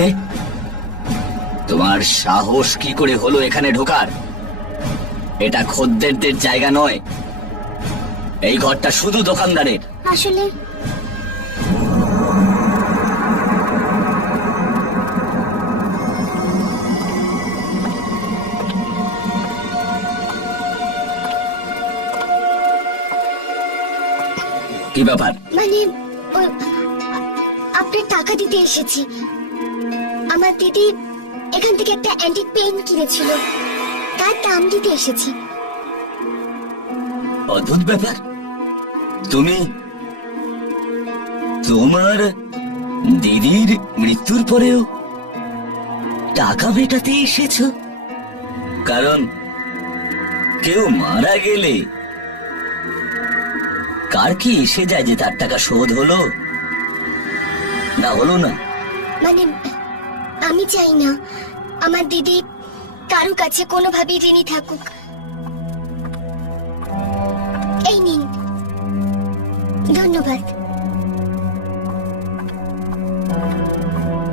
কে? তোমার সাহস কি করে হলো এখানে ঢোকার? এটা খদ্দেরদের জায়গা নয়, এই ঘরটা শুধু দোকানদারের। আসলে কি ব্যাপার? মানে আপনার টাকা দিতে এসেছি। আমার দিদি এখান থেকে একটা অ্যান্টিক পেন কিনেছিল, তার দাম দিতে এসেছি। অদ্ভুত ব্যাপার, তুমি তোমার দিদির মৃত্যুর পরেও টাকা মেটাতে এসেছো? কারণ কেউ মারা গেলে কার কি এসে যায় যে তার টাকা শোধ হলো না হলো না? মানে আমি চাই না আমার দিদি কারো কাছে কোনোভাবেই ঋণী থাকুক। এই নিন। ধন্যবাদ।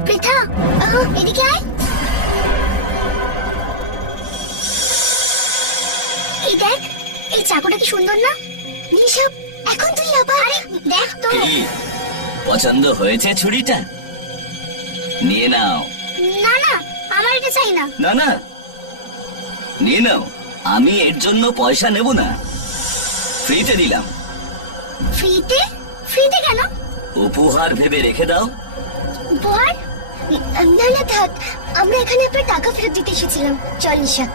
পৃথা, এদিকে আয়। এই দেখ, এই চাকুটা কি সুন্দর না? নিশাব, এখন তুই আবার দেখ তো। কি পছন্দ হয়েছে ছুরিটা? নিয়ে নাও। না না, আমার এটা চাই না। না না, নিয়ে নাও। আমি এর জন্য পয়সা নেব না, ফ্রিতে দিলাম। ফ্রিতে? ফ্রিতে কেন? উপহার ভেবে রেখে দাও। উপহার? না না থাক, আমরা এখানে আপনার টাকা ফেরত দিতে এসেছিলাম। চল নিশা।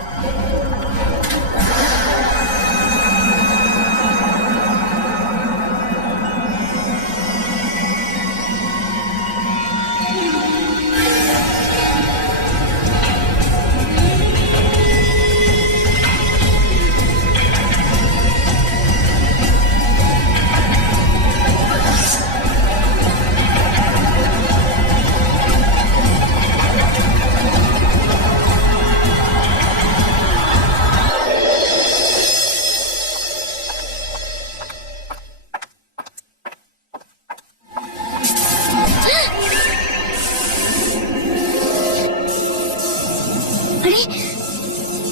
আরে,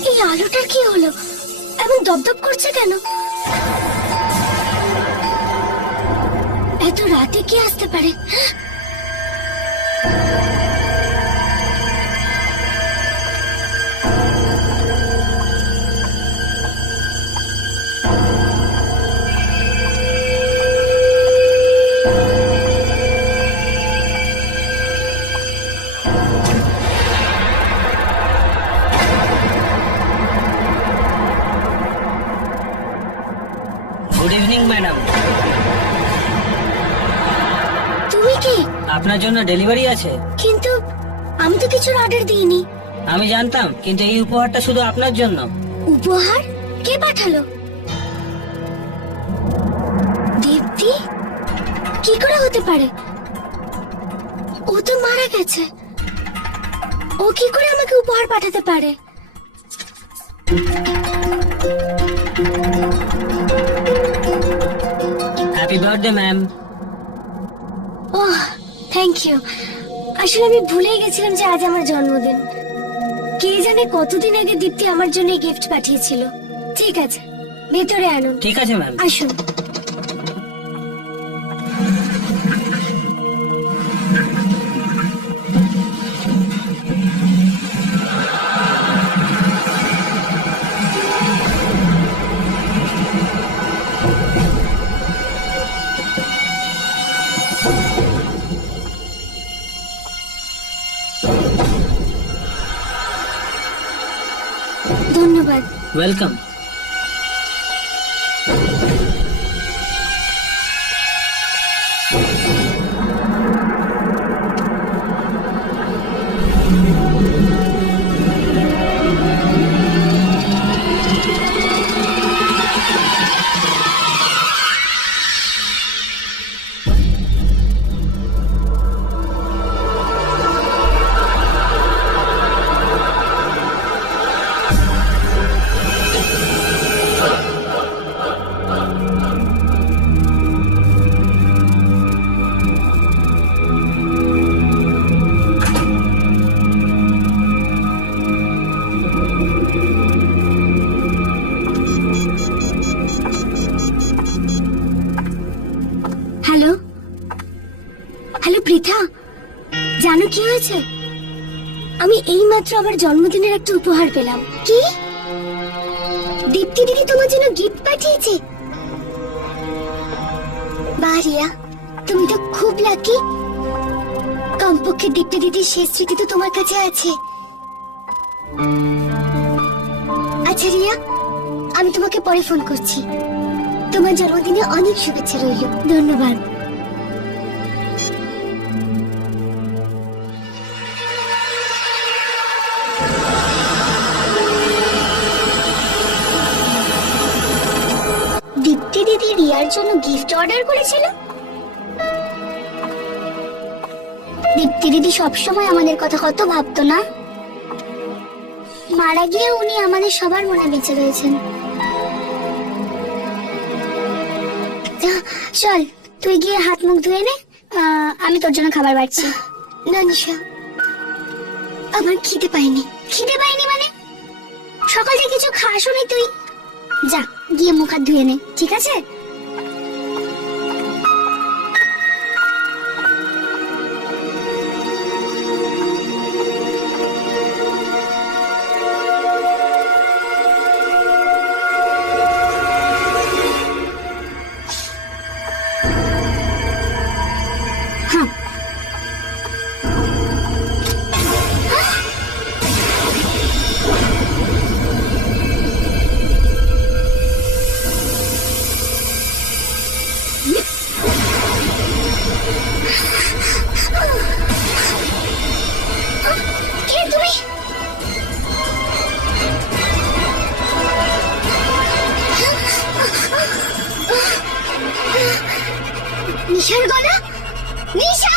এই আলোটার কি হলো? এমন দপদপ করছে কেন? এত রাতে কি আসতে পারে? Good evening madam. তুমি কি? আপনার জন্য ডেলিভারি আছে। কিন্তু আমি তো কিছুর অর্ডার দিইনি। আমি জানতাম, কিন্তু এই উপহারটা শুধু আপনার জন্য। উপহার? কে পাঠালো? দীপ্তি? কি করে হতে পারে? ও তো মারা গেছে। ও কি করে আমাকে উপহার পাঠাতে পারে? Happy birthday ma'am. Oh, thank you. আসলে আমি ভুলেই গেছিলাম যে আজ আমার জন্মদিন। কে জানে কতদিন আগে দীপ্তি আমার জন্য গিফট পাঠিয়েছিল। ঠিক আছে, ভেতরে আনুন। ঠিক আছে ম্যাম। আসুন। ধন্যবাদ। ওয়েলকাম। হয়েছে? আমি এইমাত্র আমার জন্মদিনের একটা উপহার পেলাম। কি? দীপ্তি দিদি তোমার জন্য গিফট পাঠিয়েছে? বাহ রিয়া, তুমি তো খুব লাকি। কমপক্ষে দীপ্তি দিদির শেষ স্মৃতি তো তোমার কাছে আছে। আচ্ছা রিয়া, আমি তোমাকে পরে ফোন করছি। তোমার জন্মদিনে অনেক শুভেচ্ছা রইল। ধন্যবাদ। দীপ্তি দিদি রিয়ার জন্য গিফট অর্ডার করেছিল। দীপ্তি দিদি সবসময় আমাদের কথা কত ভাবতো না? মারা গিয়ে উনি আমাদের সবার মনে বেঁচে রয়েছেন। চল তুই গিয়ে হাত মুখ ধুয়ে নে, আমি তোর জন্য খাবার বাড়ছি। না নিশা, আমার খিদে পাইনি। খিদে পাইনি মানে? সকাল থেকে কিছু খাসনি তুই? যা গিয়ে মুখ হাত ধুয়ে নে, ঠিক আছে? কে তুমি? নিশার গলা? নিশা!